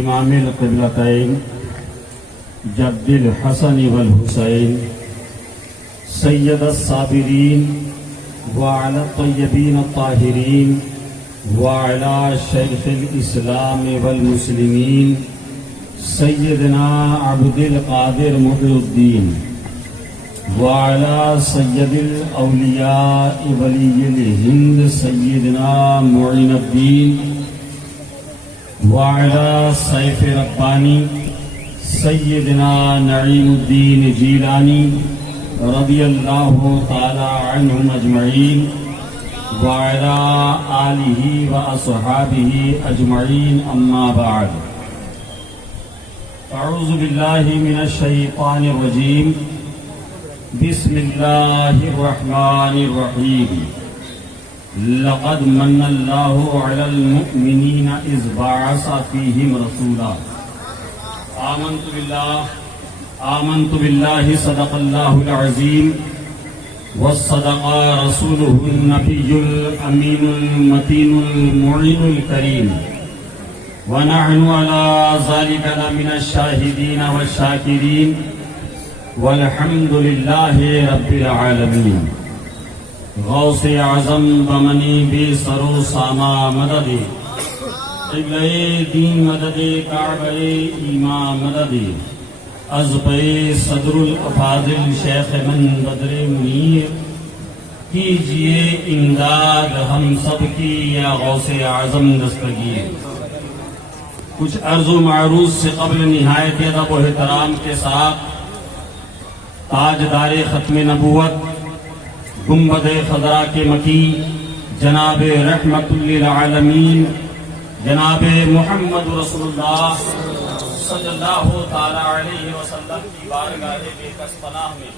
امام القبلتین جد الحسن والحسین سید الصابرین وعلی الطیبین الطاہرین وعلی شیخ الاسلام والمسلمین سیدنا عبد القادر محی الدین وعلى سید الاولیاء ولی الہند سیدنا معین الدین وعلى سیف ربانی سیدنا نعیم الدین جیلانی رضی اللہ تعالی عنہم اجمعین وعلى آلہ واصحابہ اجمعین اما بعد اعوذ باللہ من الشیطان الرجیم بسم اللہ الرحمن الرحیم لقد من اللہ علی المؤمنین اذ بعث فیہم رسولا آمنت باللہ صدق اللہ العظیم وصدق رسولہ النبی الامین المتین المعین الکریم ونحن على ذلك لمن الشاہدین والشاکرین والحمد للہ رب العالمین غوث اعظم بمنی بے سرو ساما مدد قبلہ دین مدد کعبہ ایمان مدد عزبِ صدر الافاضل شیخ من بدر منیر کیجئے امداد ہم سب کی یا غوث اعظم دستگیر۔ کچھ عرض و معروض سے قبل نہایت ادب و احترام کے ساتھ تاجدار ختم نبوت گنبد خضرا کے مکی جناب رحمت للعالمین جناب محمد رسول اللہ صلی اللہ تعالی علیہ وسلم کی بارگاہ بے کس پناہ میں،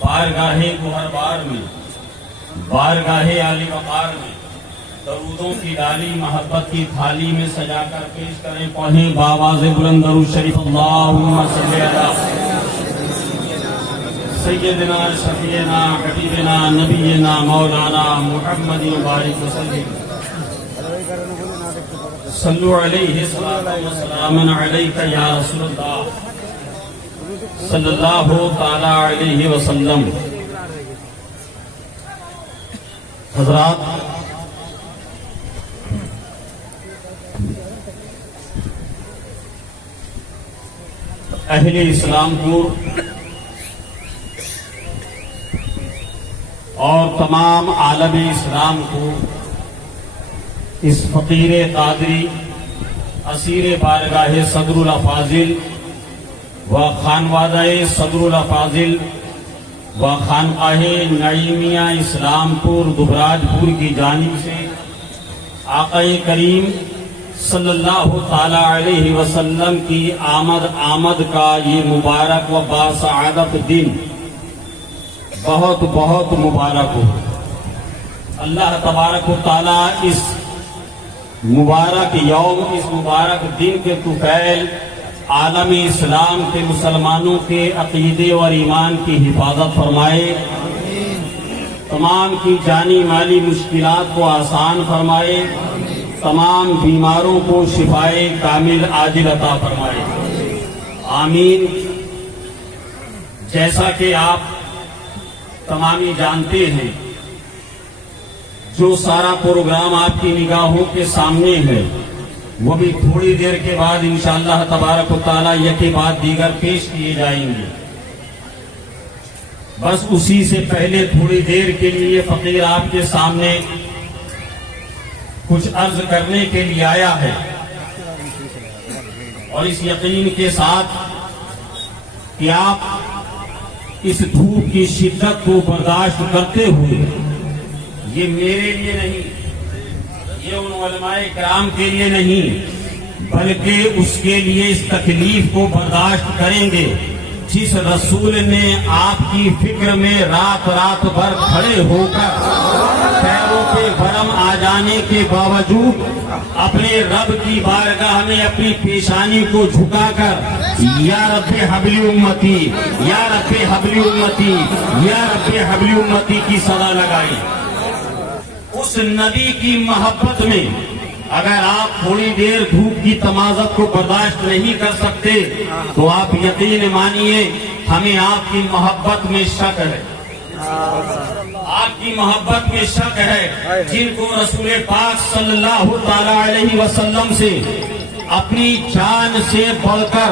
بارگاہ گوہر بار میں، بارگاہ عالی وقار میں درودوں کی ڈالی محبت کی تھالی میں سجا کر پیش کریں، پڑھیں بآواز بلند درود شریف اللہم صلی علی سیدنا شفیعنا حبیبنا نبینا مولانا محمد مبارک وسلم صلو علیہ السلام علیک یا رسول اللہ صلی اللہ تعالی علیہ وسلم۔ حضرات، اہل اسلام پور اور تمام عالم اسلام کو اس فقیر قادری اسیر بارگاہ صدر الافاضل و خانوادہ صدر الافاضل و خانقاہ نعیمیہ اسلام پور دبراج پور کی جانب سے آقا کریم صلی اللہ تعالی علیہ وسلم کی آمد کا یہ مبارک و باسعادت دن بہت بہت مبارک ہو۔ اللہ تبارک و تعالی اس مبارک یوم، اس مبارک دن کے طفیل عالم اسلام کے مسلمانوں کے عقیدے اور ایمان کی حفاظت فرمائے، تمام کی جانی مالی مشکلات کو آسان فرمائے، تمام بیماروں کو شفائے کامل عاجل عطا فرمائے، آمین۔ جیسا کہ آپ تمامی جانتے ہیں، جو سارا پروگرام آپ کی نگاہوں کے سامنے ہے وہ بھی تھوڑی دیر کے بعد انشاءاللہ تبارک و تعالی یکے بعد دیگر پیش کیے جائیں گے۔ بس اسی سے پہلے تھوڑی دیر کے لیے فقیر آپ کے سامنے کچھ عرض کرنے کے لیے آیا ہے، اور اس یقین کے ساتھ کہ آپ اس دھوپ کی شدت کو برداشت کرتے ہوئے، یہ میرے لیے نہیں، یہ ان علماء کرام کے لیے نہیں، بلکہ اس کے لیے اس تکلیف کو برداشت کریں گے جس رسول نے آپ کی فکر میں رات رات بھر کھڑے ہو کر پیروں پہ ورم آ جانے کے باوجود اپنے رب کی بارگاہ میں اپنی پیشانی کو جھکا کر یا رب حبلی امتی، یا رب حبلی امتی، یا رب حبلی امتی کی صدا لگائی۔ اس نبی کی محبت میں اگر آپ تھوڑی دیر دھوپ کی تمازت کو برداشت نہیں کر سکتے تو آپ یقین مانیے ہمیں آپ کی محبت میں شک ہے، آپ کی محبت میں شک ہے۔ جن کو رسول پاک صلی اللہ تعالی علیہ وسلم سے اپنی جان سے بڑھ کر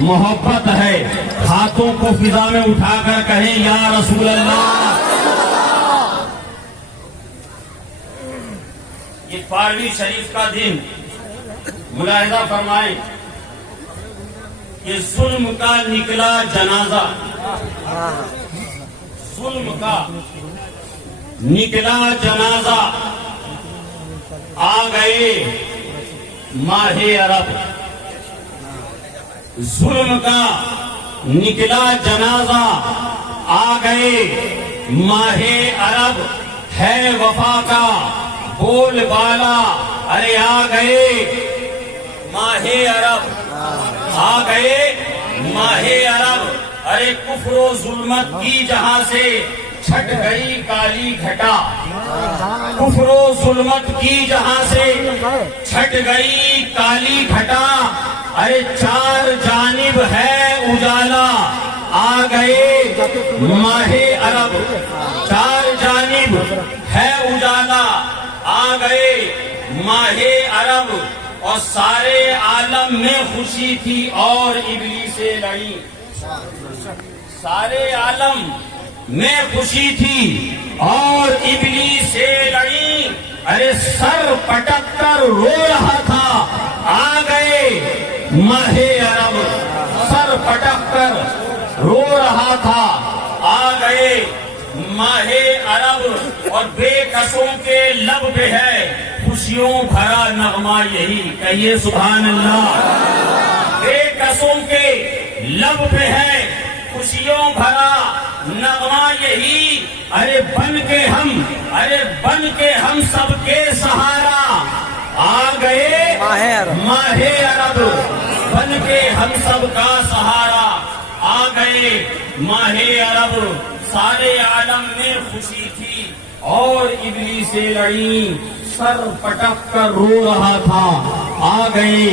محبت ہے، ہاتھوں کو فضا میں اٹھا کر کہیں یا رسول اللہ۔ یہ پاروی شریف کا دن ملاحظہ فرمائیں کہ ظلم کا نکلا جنازہ، ظلم کا نکلا جنازہ، آ گئے ماہ عرب، ظلم کا نکلا جنازہ، آ گئے ماہ عرب، ہے وفا کا بول بالا، ارے آ گئے ماہ عرب، آ گئے ماہ عرب، ارے کفر و ظلمت کی جہاں سے چھٹ گئی کالی گھٹا، کفر و ظلمت کی جہاں سے چھٹ گئی کالی گھٹا، ارے چار جانب ہے اجالا، آ گئے ماہ عرب، چار جانب ہے اجالا، آ گئے ماہ عرب، اور سارے عالم میں خوشی تھی اور ابلیس سے لڑی، سارے عالم میں خوشی تھی اور ابلیس سے لڑی، ارے سر پٹک کر رو رہا تھا، آ گئے ماہ عرب، سر پٹک کر رو رہا تھا، آ گئے ماہ عرب، اور بے کسوں کے لب پہ ہے خوشیوں بھرا نغمہ یہی، کہیے سبحان اللہ، بے کسوں کے لب پہ ہے خوشیوں بھرا نغمہ یہی، ارے بن کے ہم سب کے سہارا، آ گئے ماہ عرب، بن کے ہم سب کا سہارا، آ گئے ماہ عرب، سارے عالم میں خوشی تھی اور ابلیس سے لڑی، سر پٹک کر رو رہا تھا، آ گئے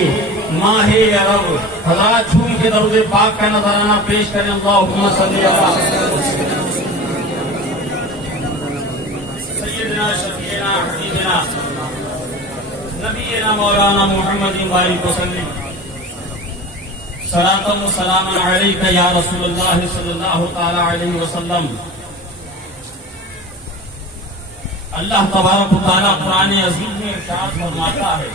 ماہ عرب۔ حضرات جھوم کے درود پاک کا نذرانہ پیش کریں، اللہم صلی علی سیدنا شفیعنا حبیبنا نبینا مولانا محمد وآلہ وسلم، صلاۃ و سلام علیک یا رسول اللہ صلی اللہ تعالی علیہ وسلم۔ اللہ تبارک و تعالیٰ قرآن عظیم میں ارشاد فرماتا ہے،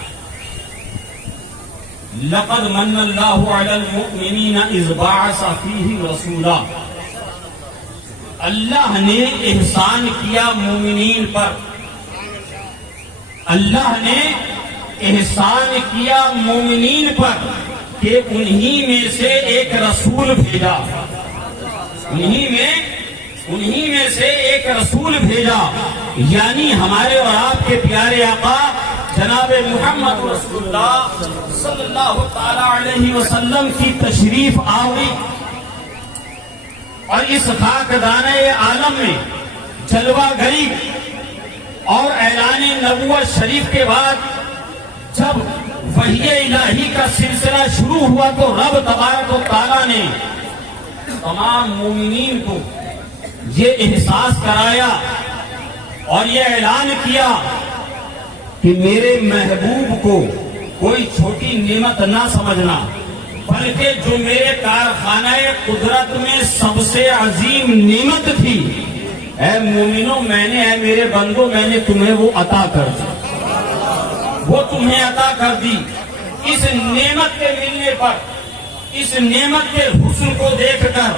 لقد من اللہ علی المؤمنین اذ بعث فیہم رسولا، اللہ نے احسان کیا مومنین پر، اللہ نے احسان کیا مومنین پر کہ انہی میں سے ایک رسول بھیجا، انہی میں سے ایک رسول بھیجا، یعنی ہمارے اور آپ کے پیارے آقا جناب محمد رسول اللہ صلی اللہ تعالی علیہ وسلم کی تشریف آوری، اور اس خاکدانِ عالم میں جلوہ گری اور اعلان نبوت شریف کے بعد جب وحی الہی کا سلسلہ شروع ہوا تو رب تبارک و تعالیٰ نے تمام مومنین کو یہ احساس کرایا اور یہ اعلان کیا کہ میرے محبوب کو کوئی چھوٹی نعمت نہ سمجھنا، بلکہ جو میرے کارخانہ قدرت میں سب سے عظیم نعمت تھی، اے مومنوں اے میرے بندوں، میں نے تمہیں وہ عطا کر دی، وہ تمہیں عطا کر دی۔ اس نعمت کے ملنے پر، اس نعمت کے حسن کو دیکھ کر،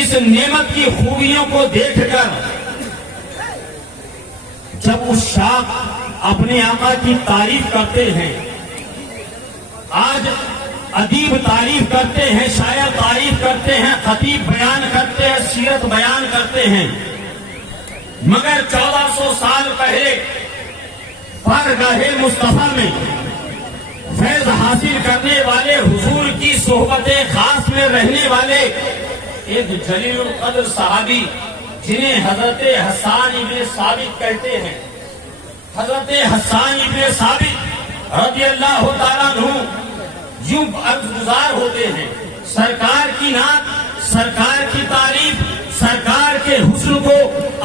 اس نعمت کی خوبیوں کو دیکھ کر، جب اس شاخ اپنے آقا کی تعریف کرتے ہیں، آج ادیب تعریف کرتے ہیں، شاعر تعریف کرتے ہیں، خطیب بیان کرتے ہیں، سیرت بیان کرتے ہیں، مگر 1400 سال پہلے بارگاہ مصطفیٰ میں فیض حاصل کرنے والے، حضور کی صحبت خاص میں رہنے والے ایک جلیل القدر صحابی جنہیں حضرت حسان ابن ثابت کہتے ہیں، حضرت حسان ابن ثابت رضی اللہ تعالیٰ عنہ یوں عرض گزار ہوتے ہیں، سرکار کی نعت، سرکار کی تعریف، سرکار کے حسن کو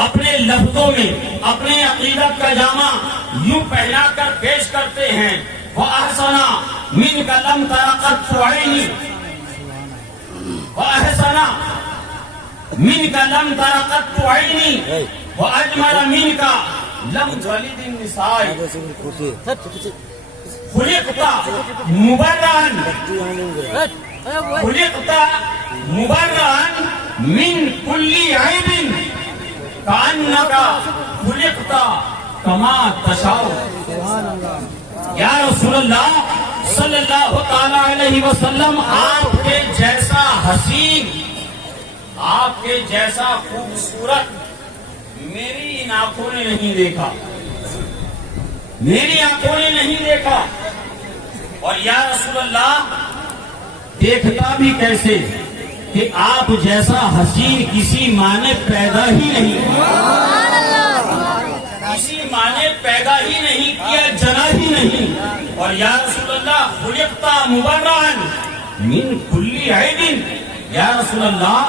اپنے لفظوں میں اپنے عقیدت کا جامع یوں پہنا کر پیش کرتے ہیں، وَأَحْسَنَ مِنْكَ لَمْ تَرَ قَطُّ عَيْنِي، وَأَحْسَنَ مِنْكَ لَمْ تَرَ قَطُّ عَيْنِي، وَأَجْمَلَ مِنْكَ لَمْ تَلِدِ النِّسَاءُ، خلقت مبرئا، خلقت مبرئا من كل عيب كأنك خلقت كما تشاء۔ یا رسول اللہ صلی اللہ تعالی علیہ وسلم، آپ کے جیسا حسین، آپ کے جیسا خوبصورت میری ان آنکھوں نے نہیں دیکھا، میری آنکھوں نے نہیں دیکھا۔ اور یا رسول اللہ دیکھتا بھی کیسے کہ آپ جیسا حسین کسی ماں نے پیدا ہی نہیں کیا، کسی ماں نے پیدا ہی نہیں کیا، جنا ہی نہیں۔ اور یا رسول اللہ خلقت مبرئا من کل عیب، یا رسول اللہ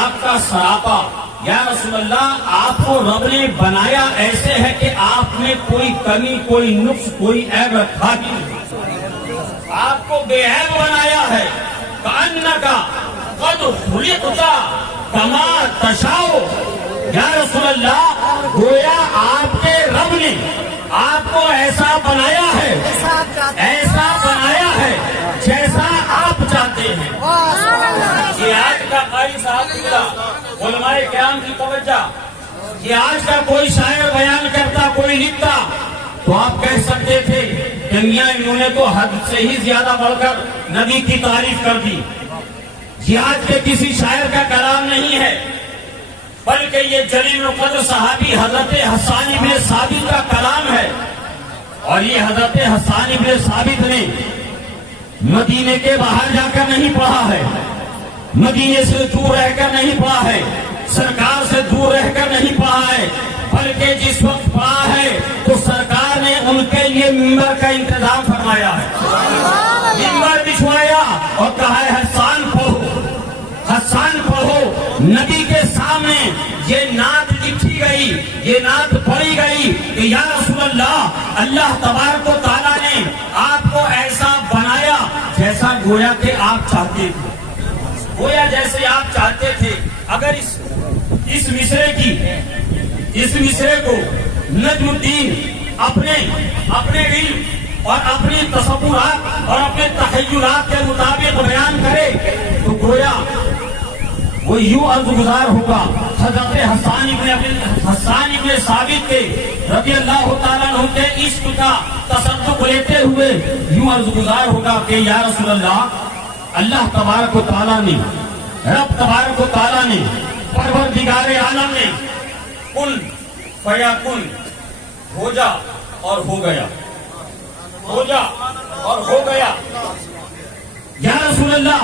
آپ کا سراپا، یا رسول اللہ آپ کو رب نے بنایا ایسے ہے کہ آپ میں کوئی کمی، کوئی نقص، کوئی عیب رکھا ہی نہیں، آپ کو بے عیب بنایا ہے۔ کأنک قد خلقت کما تشاء، یا رسول اللہ گویا آپ کے رب نے آپ کو ایسا بنایا ہے، ایسا بنایا ہے جیسا آپ چاہتے ہیں۔ یہ آج کا قاری صاحب گزرا، علماء کرام کی توجہ، یہ آج کا کوئی شاعر بیان کرتا، کوئی لکھتا تو آپ کہہ سکتے تھے کہ میاں انہوں نے تو حد سے ہی زیادہ بڑھ کر نبی کی تعریف کر دی۔ یہ آج کے کسی شاعر کا کلام نہیں ہے، بلکہ یہ جلیل القدر صحابی حضرت حسان ابن ثابت کا کلام ہے۔ اور یہ حضرت حسان ابن ثابت نے مدینے کے باہر جا کر نہیں پڑھا ہے، مدینے سے دور رہ کر نہیں پڑھا ہے، سرکار سے دور رہ کر نہیں پڑھا ہے، بلکہ جس وقت پڑھا ہے تو سرکار نے ان کے لیے ممبر کا انتظام فرمایا ہے، ممبر بچھوایا اور کہا ہے حسان پڑھو، حسان پڑھو۔ نبی کے سامنے یہ نعت لکھی گئی، یہ نعت پڑھی گئی کہ یا رسول اللہ، اللہ تبارک و تعالیٰ نے آپ کو ایسا بنایا جیسا گویا کہ آپ چاہتے تھے، گویا جیسے آپ چاہتے تھے۔ اگر اس مصرے کو نجم الدین اپنے علم اور اپنے تصورات اور اپنے تخیلات کے مطابق بیان کرے تو گویا وہ یوں عرض گزار ہوگا، حضرت حسان ابن ثابت کے رضی اللہ تعالیٰ عنہ کے عشق کا تصدق لیتے ہوئے یوں عرض گزار ہوگا کہ یا رسول اللہ، اللہ تبارک و تعالیٰ نے، رب تبارک و تعالیٰ نے، پروردگار عالم نے کن فیکن، ہو جا اور ہو گیا، ہو جا اور ہو گیا۔ یا رسول اللہ،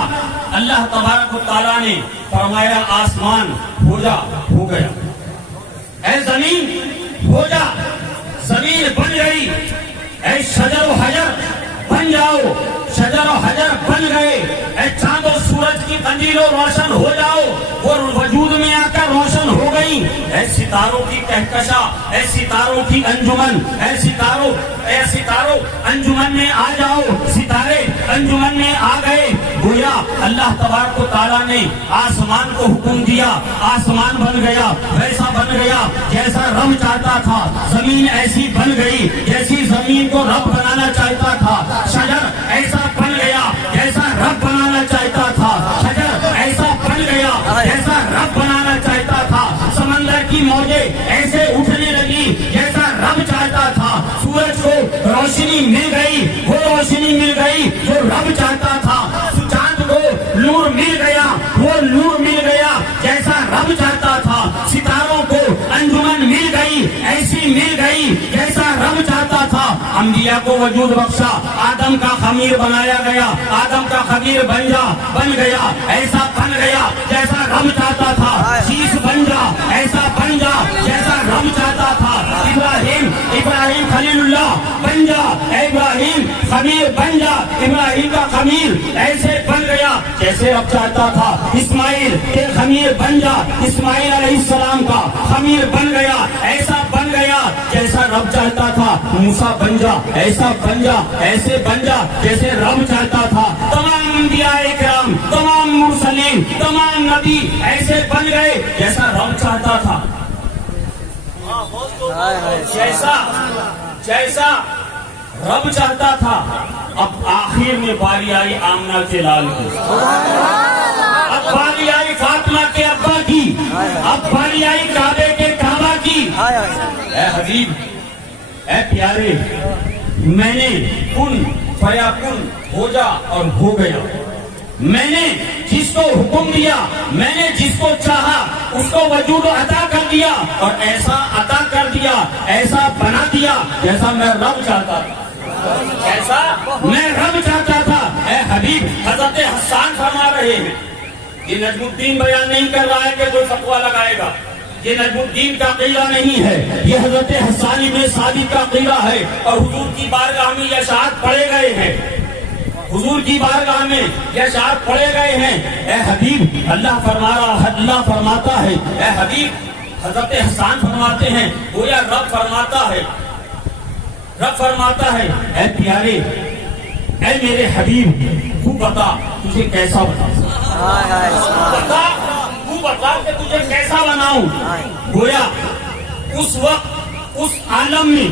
اللہ تبارک و تعالیٰ نے فرمایا آسمان ہو جا، ہو گیا، اے زمین ہو جا، زمین بن گئی، اے شجر و حجر بن جاؤ، شجر و حجر بن گئے، اے چاند و سورج کی قندیل و روشن ہو جاؤ، وہ وجود میں آ کر روشن ہو گئی، اے ستاروں کی کہکشاں، اے ستاروں کی انجمن، اے ستاروں انجمن میں آ جاؤ، ستارے انجمن میں آ گئے۔ گویا اللہ تبارک و تعالیٰ نے آسمان کو حکم دیا، آسمان بن گیا، ویسا بن گیا جیسا رب چاہتا تھا، زمین ایسی بن گئی جیسی زمین کو رب بنانا چاہتا تھا، شجر ایسا بن گیا جیسا رب بنانا چاہتا تھا، شجر ایسا بن گیا جیسا رب بنانا چاہتا تھا، سمندر کی موجیں ایسے اٹھنے لگی جیسا رب چاہتا تھا، سورج کو روشنی مل گئی، وہ روشنی مل گئی جو رب چاہتا تھا، چاند کو نور مل گیا، وہ نور مل گیا جیسا رب چاہتا تھا، ستاروں کو انجمن مل گئی، ایسی مل گئی جیسا رب چاہتا تھا، انبیاء کو وجود بخشا، آدم کا خمیر بنایا گیا، آدم کا خمیر بن گیا، ایسا بن گیا جیسا رب چاہتا تھا، شیش بن جا، ایسا بن جا جیسا رب چاہتا تھا، ابراہیم خلیل اللہ بن جا، اے ابراہیم خمیر بن جا، ابراہیم کا خمیر ایسے بن گیا جیسے رب چاہتا تھا، اسماعیل کے خمیر بن جا، اسماعیل علیہ السلام کا خمیر بن گیا، ایسا بن گیا جیسا رب چاہتا تھا، موسیٰ بن جا، ایسا بن جا، ایسے بن جا جیسے رب چاہتا تھا، تمام انبیاء اکرام، تمام مرسلین، تمام نبی ایسے بن گئے جیسا رب چاہتا تھا، جیسا رب چاہتا تھا۔ اب آخر میں باری آئی آمنہ کے لال کی، اب باری آئی فاطمہ کے ابا کی، اب باری آئی کعبے کے کعبہ کی۔ اے حبیب، اے پیارے، میں نے کن فیکن ہو جا اور ہو گیا، میں نے جس کو حکم دیا، میں نے جس کو چاہا اس کو وجود عطا کر دیا اور ایسا عطا کر دیا، ایسا بنا دیا جیسا میں رب چاہتا تھا، ایسا میں رب چاہتا تھا۔ اے حبیب، حضرت حسان فرما رہے ہیں، یہ نجم الدین بیان نہیں کر رہا ہے کہ کوئی فتویٰ لگائے گا، یہ نجم الدین کا قیلہ نہیں ہے، یہ حضرت حسان ابن ثابت کا قیلہ ہے، اور حضور کی بارگاہ میں یہ اشعار پڑھے گئے ہیں، حضور کی بارگاہ میں یہ اشعار پڑھے گئے ہیں۔ اے حبیب، اللہ فرماتا ہے، اے حبیب، حضرت حسان فرماتے ہیں، گویا رب فرماتا ہے، اے پیارے، اے میرے حبیب، تو بتا تجھے کیسا بتا کہ تجھے کیسا بناؤں۔ گویا اس وقت اس عالم میں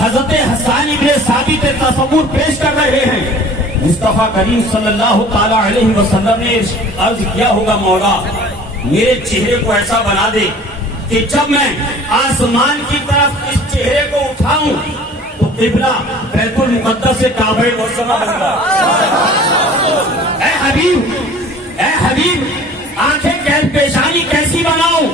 حضرت حسان ابن ثابت تصور پیش کر رہے ہیں۔ مصطفیٰ کریم صلی اللہ تعالی علیہ وسلم نے عرض کیا ہوگا، مولا میرے چہرے کو ایسا بنا دے کہ جب میں آسمان کی طرف اس چہرے کو اٹھاؤں تو قبلہ بیت المقدس سے کعبہ مسلمہ بن جائے۔ اے حبیب، آنکھیں پیشانی کیسی بناؤں؟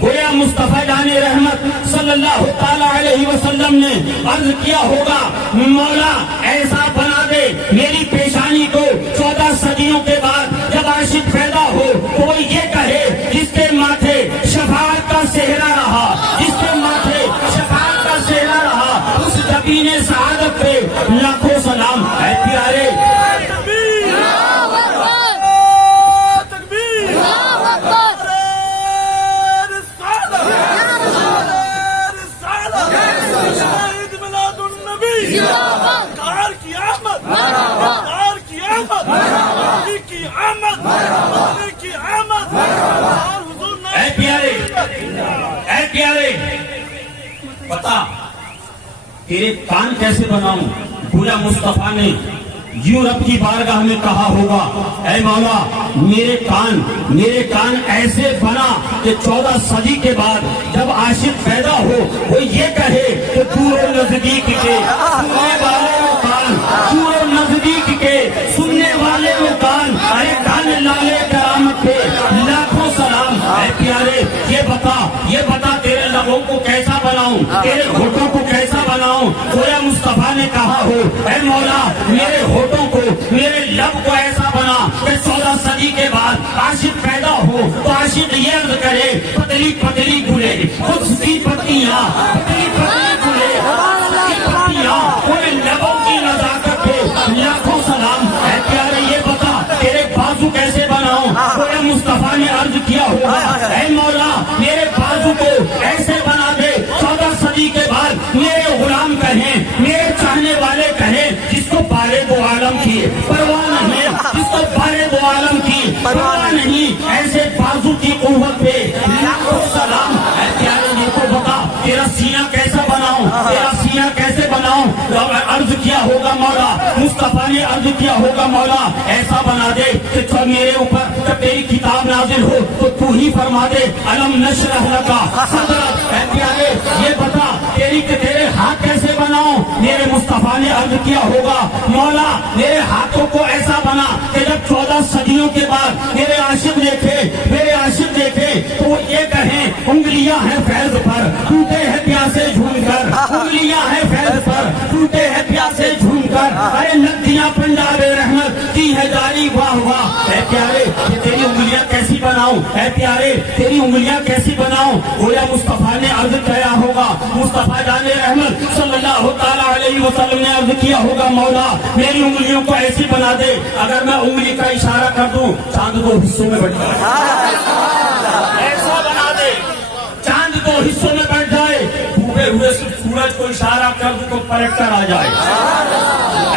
گویا مصطفیٰ جان رحمت صلی اللہ تعالی علیہ وسلم نے عرض کیا ہوگا، مولا ایسا بنا دے میری پیشانی کو 14 صدیوں کے بعد جب عاشق پیدا ہو تو وہ یہ کہے، جس کے ماتھے شفاعت کا صحرا رہا، جس کے ماتھے شفاعت کا صحرا رہا، اس جبین سعادت پہ لاکھوں سلام۔ اے پیارے، اے پیارے، بتا تیرے کان کیسے بناؤں؟ گویا مصطفیٰ نے یوں رب کی بارگاہ میں کہا ہوگا، اے مولا میرے کان ایسے بنا کہ 14 صدی کے بعد جب عاشق پیدا ہو وہ یہ کہے کہ دور و نزدیک کے سننے والے وہ کان، دور و نزدیک کے سننے والے وہ کان، ارے کان لالے کرامت پہ لاکھوں سلام۔ اے پیارے، یہ بتا تیرے لبوں کو کیسا بناؤں، تیرے ہونٹوں کو کیسا بناؤں؟ گویا مصطفیٰ نے کہا ہو، اے مولا میرے ہونٹوں کو، میرے لب کو ایسا بنا کہ 14 صدی کے بعد عاشق پیدا ہو تو عاشق یہ عرض کرے، پتلی پتلی گلے خود کی پتیاں، پتلی پتلی گلے پتیاں، پورے لبوں کی نزاکت پہ لاکھوں سلام۔ اے پیارے، یہ بتا تیرے بازو کیسے بناؤں؟ گویا مصطفیٰ نے عرض کیا ہوگا، اے مولا میرے بازو کو ایسے بنا دے 14 صدی کے بعد میرے غلام کہیں، میرے چاہنے والے کہیں، جس کو بارے دو عالم کی پرواہ نہیں، جس کو بارے دو عالم کی پرواہ نہیں، ایسے بازو کی قوت پہ لاکھوں سلام۔ اے پیارے، یہ تو بتا تیرا سینہ کیسا بناؤں، تیرا سینہ کیسے بناؤں؟ عرض کیا ہوگا مولا، مصطفیٰ نے عرض کیا ہوگا، مولا ایسا بنا دے کہ جب میرے اوپر جب تیری کتاب نازل ہو تو تو ہی فرما دے، الم نشرح لک صدرک۔ اے پیارے، یہ بتا تیرے ہاتھ کیسے بناؤں؟ میرے مصطفیٰ نے عرض کیا ہوگا، مولا میرے ہاتھوں کو ایسا بنا کہ جب 14 صدیوں کے بعد میرے عاشق دیکھے تو وہ یہ کہیں، انگلیاں ہیں فیض پر ٹوٹے ہیں پیاسے جھوم کر، انگلیاں ہیں فیض پر ٹوٹے ہیں پیاسے جھوم کر، ارے ندیاں پنجاب رحمت کی ہے جاری، واہ واہ۔ اے پیارے، تیری انگلیاں کیسی بناؤں؟ اے پیارے، تیری انگلیاں کیسی بناؤں؟ گویا مصطفیٰ نے عرض کیا ہوگا، مصطفیٰ جان رحمت صلی اللہ تعالیٰ علیہ وسلم نے عرض کیا ہوگا مولا میری انگلیوں کو ایسی بنا دے اگر میں انگلی کا اشارہ کر دوں چاند 2 حصوں میں بٹ جائے، ایسا بنا دے چاند 2 حصوں میں بٹ جائے، ڈوبے ہوئے سورج کو اشارہ کر دوں تو پلٹ کر آ جائے۔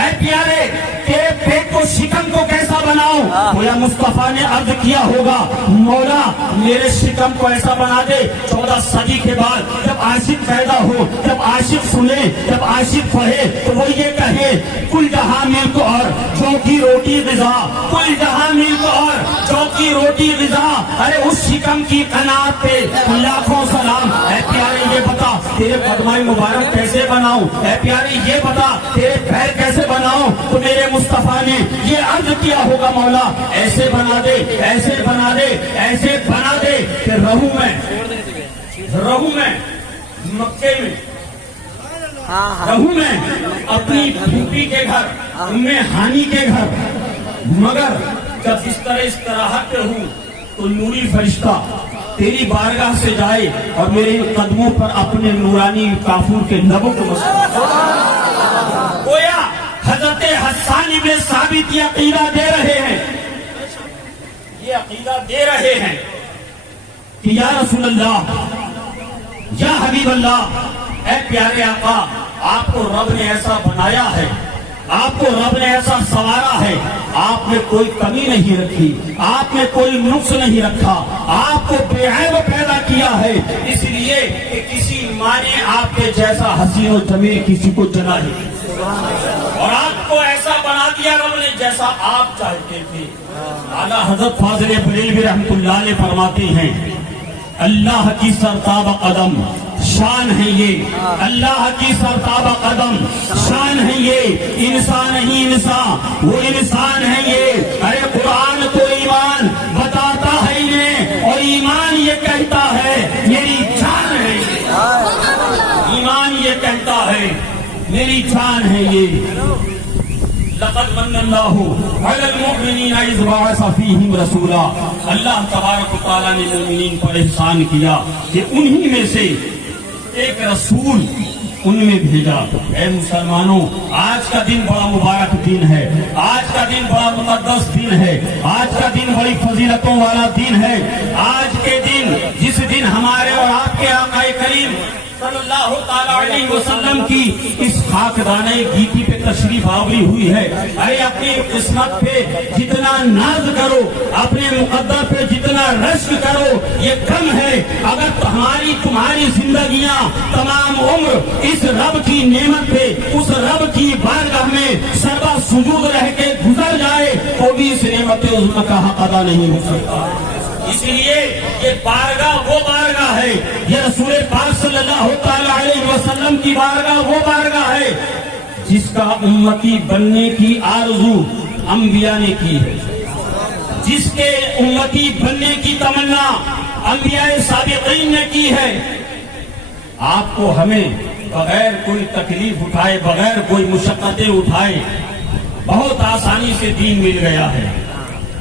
اے پیارے تیرے پیٹ کو شکم کو کیسا بناؤں؟ گویا مصطفیٰ نے عرض کیا ہوگا مولا میرے شکم کو ایسا بنا دے 14 صدی کے بعد جب عاشق پیدا ہو، جب عاشق سنے، جب عاشق پڑھے تو وہ یہ کہے کل جہاں ملک اور جو کی روٹی غذا، کل جہاں ملک اور جو کی روٹی غذا، ارے اس شکم کی قناعت پہ لاکھوں سلام۔ اے پیارے یہ بتا تیرے قدمائے مبارک کیسے بناؤں؟ اے پیارے یہ بتا تیرے پیر کیسے بناؤں؟ تو میرے مصطفیٰ نے یہ عرض کیا ہوگا مولا ایسے بنا دے، ایسے بنا دے، ایسے بنا دے کہ رہوں میں مکے میں رہوں میں اپنی پھوپھی کے گھر، ام ہانی کے گھر، مگر جب اس طرح استراحت پہ ہوں تو نوری فرشتہ تیری بارگاہ سے جائے اور میرے قدموں پر اپنے نورانی کافور کے لبوں کو مسکرائے۔ گویا حضرت حسان ابن ثابت یہ عقیدہ دے رہے ہیں، یہ عقیدہ دے رہے ہیں کہ یا رسول اللہ، یا حبیب اللہ، اے پیارے آقا آپ کو رب نے ایسا بنایا ہے، آپ کو رب نے ایسا سوارا ہے، آپ نے کوئی کمی نہیں رکھی، آپ نے کوئی نقص نہیں رکھا، آپ کو بے عیب پیدا کیا ہے، اس لیے کہ کسی ماں نے آپ کے جیسا حسین و جمیل کسی کو جنا نہیں، اور آپ کو ایسا بنا دیا رب نے جیسا آپ چاہتے تھے۔ اعلیٰ حضرت فاضل بریلوی رحمۃ اللہ علیہ فرماتے ہیں اللہ کی سرتاب قدم شان ہے یہ، اللہ کی سرتاب قدم شان ہے یہ، انسان نہیں انسان، وہ انسان ہے یہ، ارے قرآن تو ایمان بتاتا ہے انہیں اور ایمان یہ کہتا ہے میری جان ہے یہ، ایمان یہ کہتا ہے میری جان ہے یہ۔ لقد من اللہ علی المؤمنین اذ بعث فیہم رسولا، اللہ تبارک و تعالیٰ نے مومنین پر احسان کیا کہ انہی میں سے ایک رسول ان میں بھیجا۔ اے مسلمانوں آج کا دن بڑا مبارک دن ہے، آج کا دن بڑا مقدس دن ہے، آج کا دن بڑی فضیلتوں والا دن ہے، آج کے دن جس دن ہمارے اور آپ کے آقا کریم صلی اللہ تعالیٰ علیہ وسلم کی اس خاکدانہ گیتی پہ تشریف آوری ہوئی ہے، ارے اپنی قسمت پہ جتنا ناز کرو، اپنے مقدر پہ جتنا رشک کرو یہ کم ہے اگر تمہاری زندگیاں تمام عمر اس رب کی نعمت پہ، اس رب کی بارگاہ میں سربا سجود رہ کے گزر جائے تو بھی اس نعمت عظمی کا حق ادا نہیں ہو سکتا۔ اس لیے یہ بارگاہ وہ بارگاہ ہے، یہ رسول پاک صلی اللہ تعالیٰ علیہ وسلم کی بارگاہ وہ بارگاہ ہے جس کا امتی بننے کی آرزو انبیاء نے کی ہے، جس کے امتی بننے کی تمنا انبیاء سابقین نے کی ہے۔ آپ کو ہمیں بغیر کوئی تکلیف اٹھائے، بغیر کوئی مشقتیں اٹھائے بہت آسانی سے دین مل گیا ہے،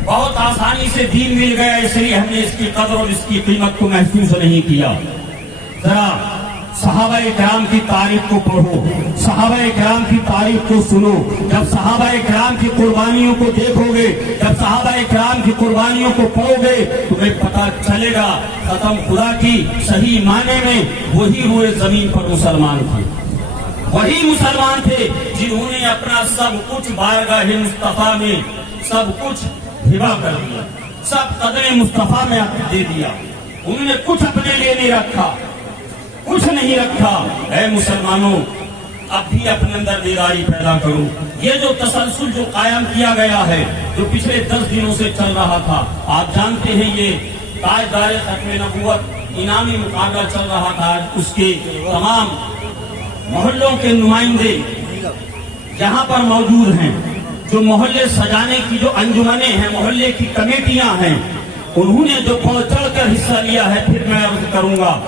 بہت آسانی سے دین مل گیا، اس لیے ہم نے اس کی قدر اور اس کی قیمت کو محسوس نہیں کیا۔ ذرا صحابہ کرام کی تاریخ کو پڑھو، صحابہ کرام کی تاریخ کو سنو، جب صحابہ کرام کی قربانیوں کو دیکھو گے، جب صحابہ کرام کی قربانیوں کو پڑھو گے تمہیں پتہ چلے گا قسم خدا کی صحیح معنی میں وہی روئے زمین پر مسلمان تھے، وہی مسلمان تھے جنہوں نے اپنا سب کچھ بارگاہ مصطفیٰ میں سب کچھ ہبا کر دیا، سب قدر مصطفیٰ میں دے دیا، انہوں نے کچھ اپنے لیے نہیں رکھا، کچھ نہیں رکھا۔ اے مسلمانوں اب بھی اپنے اندر بیداری پیدا کرو، یہ جو تسلسل جو قائم کیا گیا ہے، جو پچھلے 10 دنوں سے چل رہا تھا، آپ جانتے ہیں یہ تاجدار ختم نبوت انعامی مقابلہ چل رہا تھا، اس کے تمام محلوں کے نمائندے یہاں پر موجود ہیں، جو محلے سجانے کی جو انجمنیں ہیں، محلے کی کمیٹیاں ہیں، انہوں نے جو بڑھ چڑھ کر حصہ لیا ہے، پھر میں عرض کروں گا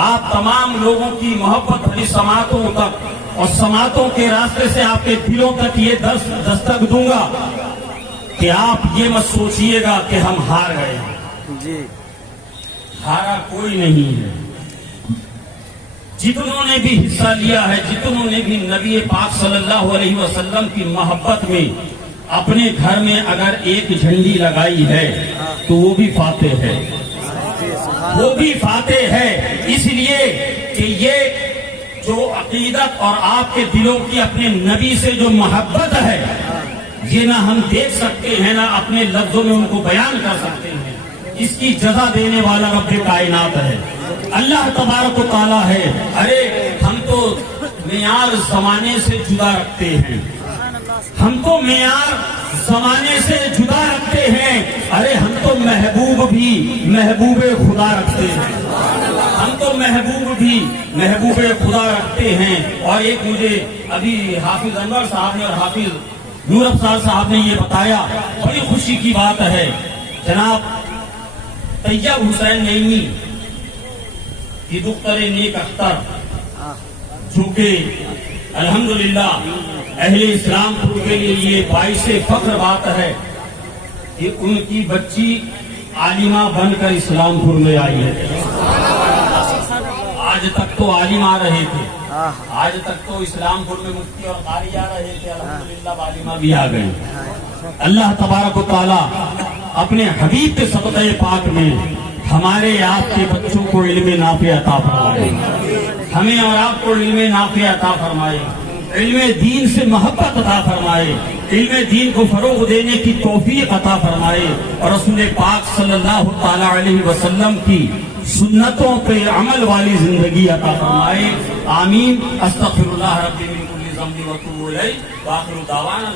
آپ تمام لوگوں کی محبت بھری سماعتوں تک اور سماعتوں کے راستے سے آپ کے دلوں تک یہ دستک دوں گا کہ آپ یہ مت سوچئے گا کہ ہم ہار گئے ہیں، ہارا کوئی نہیں ہے۔ جتنوں نے بھی حصہ لیا ہے، جتنوں نے بھی نبی پاک صلی اللہ علیہ وسلم کی محبت میں اپنے گھر میں اگر ایک جھنڈی لگائی ہے تو وہ بھی فاتح ہے، وہ بھی فاتح ہے۔ اس لیے کہ یہ جو عقیدت اور آپ کے دلوں کی اپنے نبی سے جو محبت ہے، یہ نہ ہم دیکھ سکتے ہیں نہ اپنے لفظوں میں ان کو بیان کر سکتے ہیں۔ اس کی جزا دینے والا رب کائنات ہے، اللہ تبارک و تعالیٰ ہے۔ ارے ہم تو معیار زمانے سے جدا رکھتے ہیں، ہم تو معیار زمانے سے جدا رکھتے ہیں، ارے ہم تو محبوب بھی محبوب خدا رکھتے ہیں، ہم تو محبوب بھی محبوب خدا رکھتے ہیں۔ اور ایک مجھے ابھی حافظ انور صاحب نے اور حافظ نور افضال صاحب نے یہ بتایا، بڑی خوشی کی بات ہے، جناب طیب حسین نعیمی کی دختر نیک اختر، جو کہ الحمدللہ اہل اسلام پور کے لیے یہ باعث فخر بات ہے کہ ان کی بچی عالمہ بن کر اسلام پور میں آئی ہے۔ آج تک تو عالم آ رہے تھے، آج تک تو اسلام پور میں مفتی اور قاری آ رہے تھے، الحمدللہ عالمہ بھی آ گئے۔ اللہ تبارک و تعالیٰ اپنے حبیب کے صدقہ پاک میں ہمارے آپ کے بچوں کو علم نافع عطا فرمائے، ہمیں اور آپ کو علم نافع عطا فرمائے، علم دین سے محبت عطا فرمائے، علم دین کو فروغ دینے کی توفیق عطا فرمائے، اور رسول پاک صلی اللہ تعالی علیہ وسلم کی سنتوں پہ عمل والی زندگی عطا فرمائے۔ آمین۔ استغفر اللہ ربی من کل ذنب واتوب الیہ، وآخر دعوانا